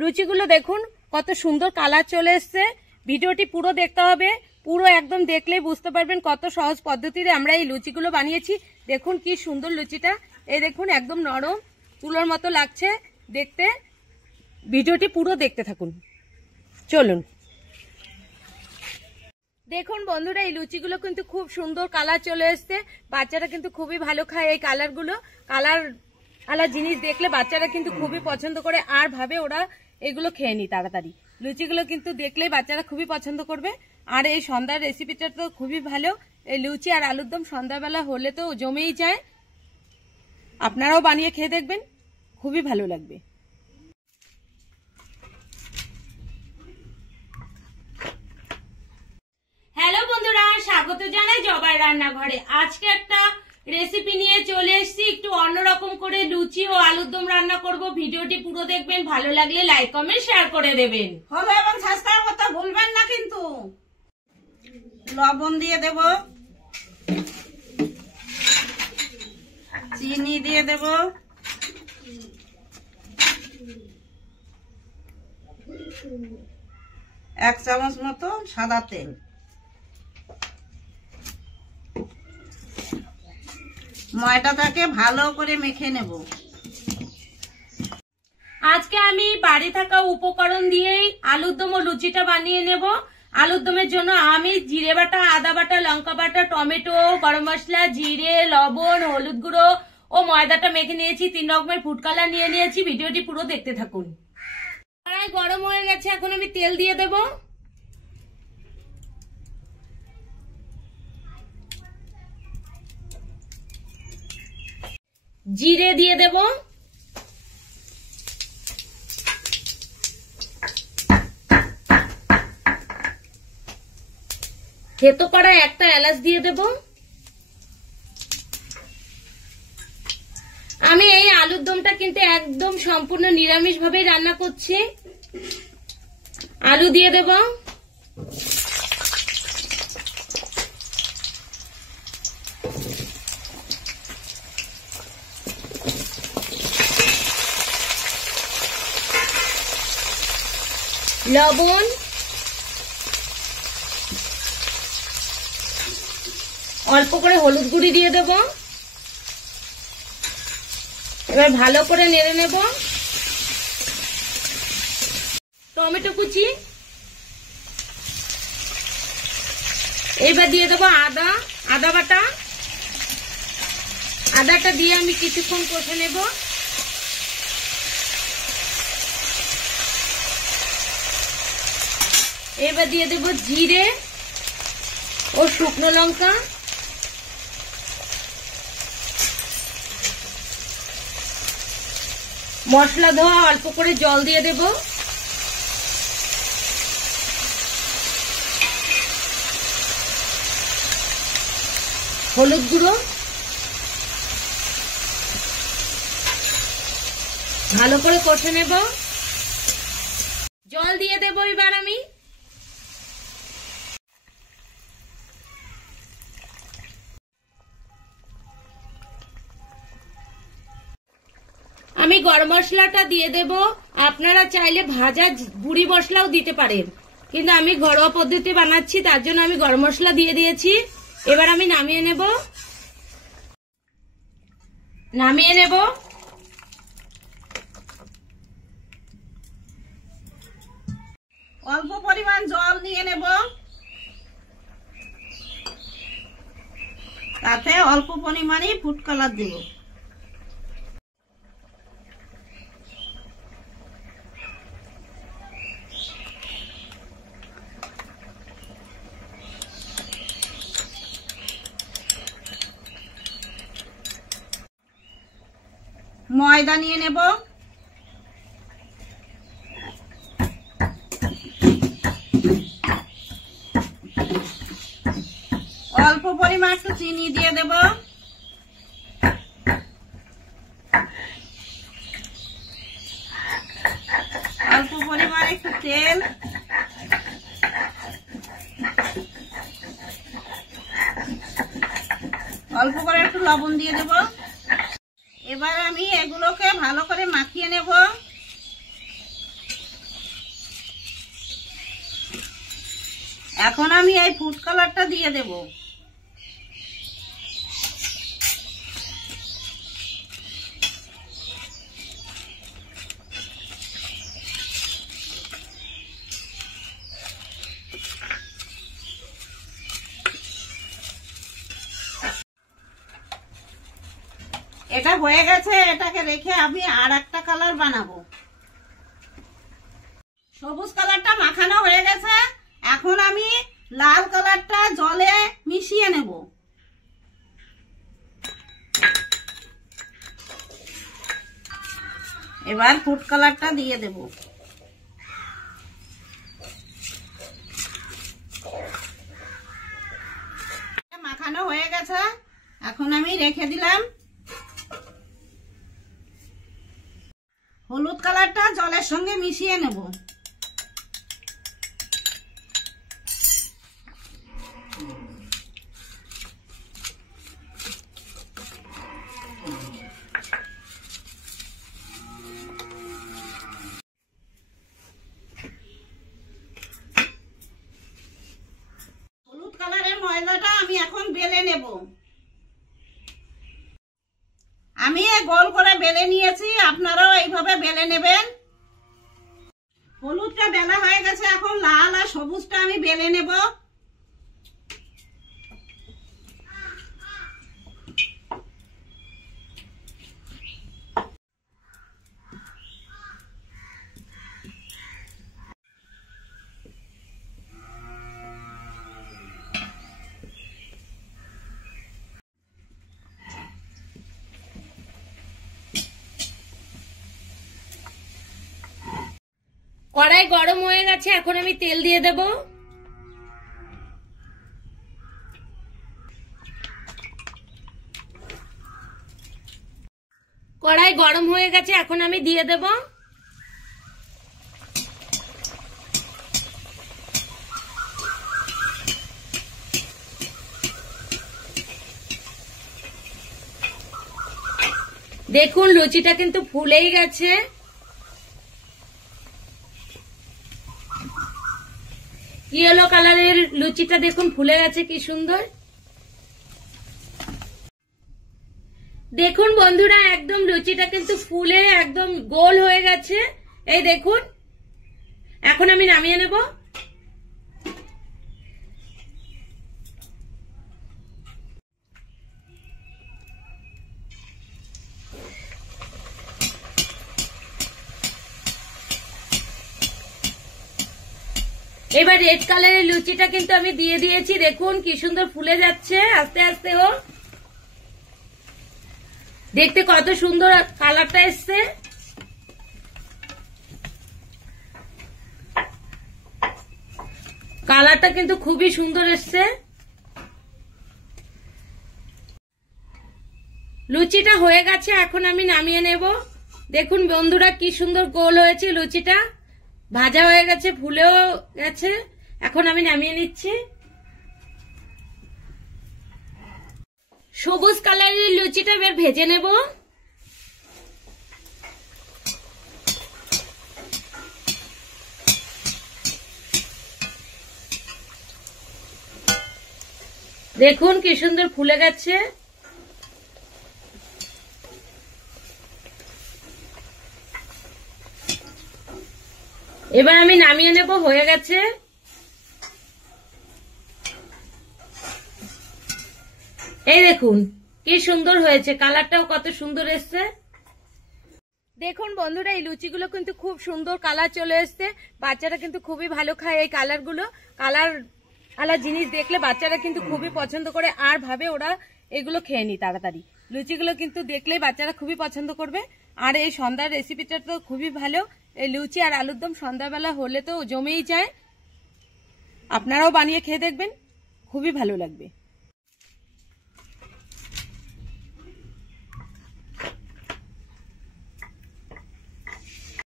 লুচিগুলো দেখুন কত সুন্দর কালার চলে এসছে। ভিডিওটি পুরো দেখতে হবে, পুরো একদম দেখলেই বুঝতে পারবেন কত সহজ পদ্ধতিতে আমরা এই লুচিগুলো বানিয়েছি। দেখুন কি সুন্দর লুচিটা, এই দেখুন একদম নরম তুলোর মতো লাগছে দেখতে। ভিডিওটি পুরো দেখতে থাকুন, চলুন। দেখুন বন্ধুরা, এই লুচিগুলো কিন্তু খুব সুন্দর কালার চলে এসছে। বাচ্চারা কিন্তু খুবই ভালো খায় এই কালারগুলো। কালার জিনিস দেখলে বাচ্চারা কিন্তু খুবই পছন্দ করে আর ভাবে ওরা এগুলো খেয়ে নি তাড়াতাড়ি। লুচিগুলো কিন্তু দেখলেই বাচ্চারা খুবই পছন্দ করবে। আর এই সন্ধ্যার রেসিপিটা তো খুবই ভালো। এই লুচি আর আলুর দম সন্ধ্যাবেলা হলে তো জমেই যায়। আপনারাও বানিয়ে খেয়ে দেখবেন, খুবই ভালো লাগবে। হ্যালো বন্ধুরা, স্বাগত জানাই জবাই রান্নাঘরে। আজকে একটা রেসিপি নিয়ে চলে এসেছি, একটু অন্যরকম করে লুচি ও আলুর দম রান্না করব। ভিডিওটি পুরো দেখবেন, ভালো লাগলে লাইক কমেন্ট শেয়ার করে দেবেন। হবে এবং সাবস্ক্রাইব করতে ভুলবেন না কিন্তু। লবণ দিয়ে দেব, চিনি দিয়ে দেব, এক চামচ মতো সাদা তেল, ময়দাটাকে ভালো করে মেখে নেব। আজকে আমি বাড়ি থাকা উপকরণ দিয়েই আলুর দম ও লুচিটা বানিয়ে নেব। আলুর দমের জন্য আমি জিরে বাটা, আদা বাটা, লঙ্কা বাটা, টমেটো, গরম মশলা, জিরে, লবণ, হলুদ গুঁড়ো ও ময়দাটা মেখে নিয়েছি। 3 রকমের ফুড কালার নিয়ে নিয়েছি। ভিডিওটি পুরো দেখতে থাকুন। কড়াই গরম হয়ে গেছে, এখন আমি তেল দিয়ে দেব। জিরে দিয়ে দেব, থেতো করা একটা এলাচ দিয়ে দেব। আমি এই আলুর দমটা কিন্তু একদম সম্পূর্ণ নিরামিষ ভাবে রান্না করছি। আলু দিয়ে দেব, লবণ, অল্প করে হলুদ গুঁড়ি দিয়ে দেব। এবার ভালো করে নেড়ে নেব। টমেটো কুচি, এবার দিয়ে দেবো আদা বাটা। আদাটা দিয়ে আমি কিছুক্ষণ কষে নেব। এবার দিয়ে দেব জিরে ও শুকনো লঙ্কা, মশলা ধোয়া অল্প করে জল দিয়ে দেব। হলুদ গুঁড়ো, ভালো করে কষে নেব। জল দিয়ে দেব এবার আমি। আমি গরম মশলাটা দিয়ে দেব। আপনারা চাইলে ভাজা গুঁড়ি মশলাও দিতে পারেন, কিন্তু আমি ঘরোয়া পদ্ধতি বানাচ্ছি, তার জন্য আমি গরম মশলা দিয়ে দিয়েছি। এবার আমি নামিয়ে নেব। অল্প পরিমাণ জল নিয়ে নেব, তাতে অল্প পরিমাণে ফুড কালার দেব। ময়দা নিয়ে নেব, অল্প পরিমাণ একটু চিনি দিয়ে দেব, অল্প পরিমাণ একটু তেল, অল্প করে একটু লবণ দিয়ে দেব। এবার আমি এগুলোকে ভালো করে মাখিয়ে নেব। এখন আমি এই ফুড কালারটা দিয়ে দেব। এটা হয়ে গেছে, এটাকে রেখে আমি আর একটা কালার বানাবো। সবুজ কালারটা মাখানো হয়ে গেছে, এখন আমি লাল কালারটা জলে মিশিয়ে নেব। এবার ফুড কালারটা দিয়ে দেব। মাখানো হয়ে গেছে, এখন আমি রেখে দিলাম। হলুদ কালারটা জলের সঙ্গে মিশিয়ে নেব। হলুদ কালারের ময়দাটা আমি এখন বেলে নেব। আমি গোল করে বেলে নিয়েছি, আপনারাও এইভাবে বেলে নেবেন। হলুদটা বেলা হয়ে গেছে, এখন লাল আর সবুজটা আমি বেলে নেব। কড়াই গরম হয়ে গেছে, এখন আমি তেল দিয়ে দেব। কড়াই গরম হয়ে গেছে, এখন আমি দিয়ে দেব। দেখুন লুচিটা কিন্তু ফুলেই গেছে। ইয়েলো কালারের লুচিটা দেখুন ফুলে গেছে, কি সুন্দর। দেখুন বন্ধুরা, একদম লুচিটা কিন্তু ফুলে একদম গোল হয়ে গেছে। এই দেখুন, এখন আমি নামিয়ে নেব। এবার রেড কালারের লুচিটা কিন্তু আমি দিয়ে দিয়েছি, দেখুন কি সুন্দর ফুলে যাচ্ছে আস্তে আস্তে। ও দেখতে কত সুন্দর কালারটা এসছে। কালারটা কিন্তু খুবই সুন্দর এসছে। লুচিটা হয়ে গেছে, এখন আমি নামিয়ে নেব। দেখুন বন্ধুরা, কি সুন্দর গোল হয়েছে লুচিটা, ভাজা হয়ে গেছে, ফুলেও গেছে। এখন আমি নামিয়ে নিচ্ছি। সবুজ কালারের লুচিটা এবার ভেজে নেব। দেখুন কি সুন্দর ফুলে গেছে। এবার আমি নামিয়ে নেব, হয়ে গেছে। এই দেখুন কি সুন্দর হয়েছে, কালারটাও কত সুন্দর এসছে। দেখুন বন্ধুরা, এই লুচিগুলো কিন্তু খুব সুন্দর কালার চলে এসছে। বাচ্চারা কিন্তু খুবই ভালো খায় এই কালারগুলো। কালার আলাদা জিনিস দেখলে বাচ্চারা কিন্তু খুবই পছন্দ করে, আর ভাবে ওরা এগুলো খেয়ে নি তাড়াতাড়ি। লুচিগুলো কিন্তু দেখলে বাচ্চারা খুবই পছন্দ করবে। আর এই সন্ধ্যার রেসিপিটা তো খুবই ভালো। এই লুচি আর আলুর দম সন্ধ্যাবেলা হলে তো জমেই যায়। আপনারাও বানিয়ে খেয়ে দেখবেন, খুবই ভালো লাগবে।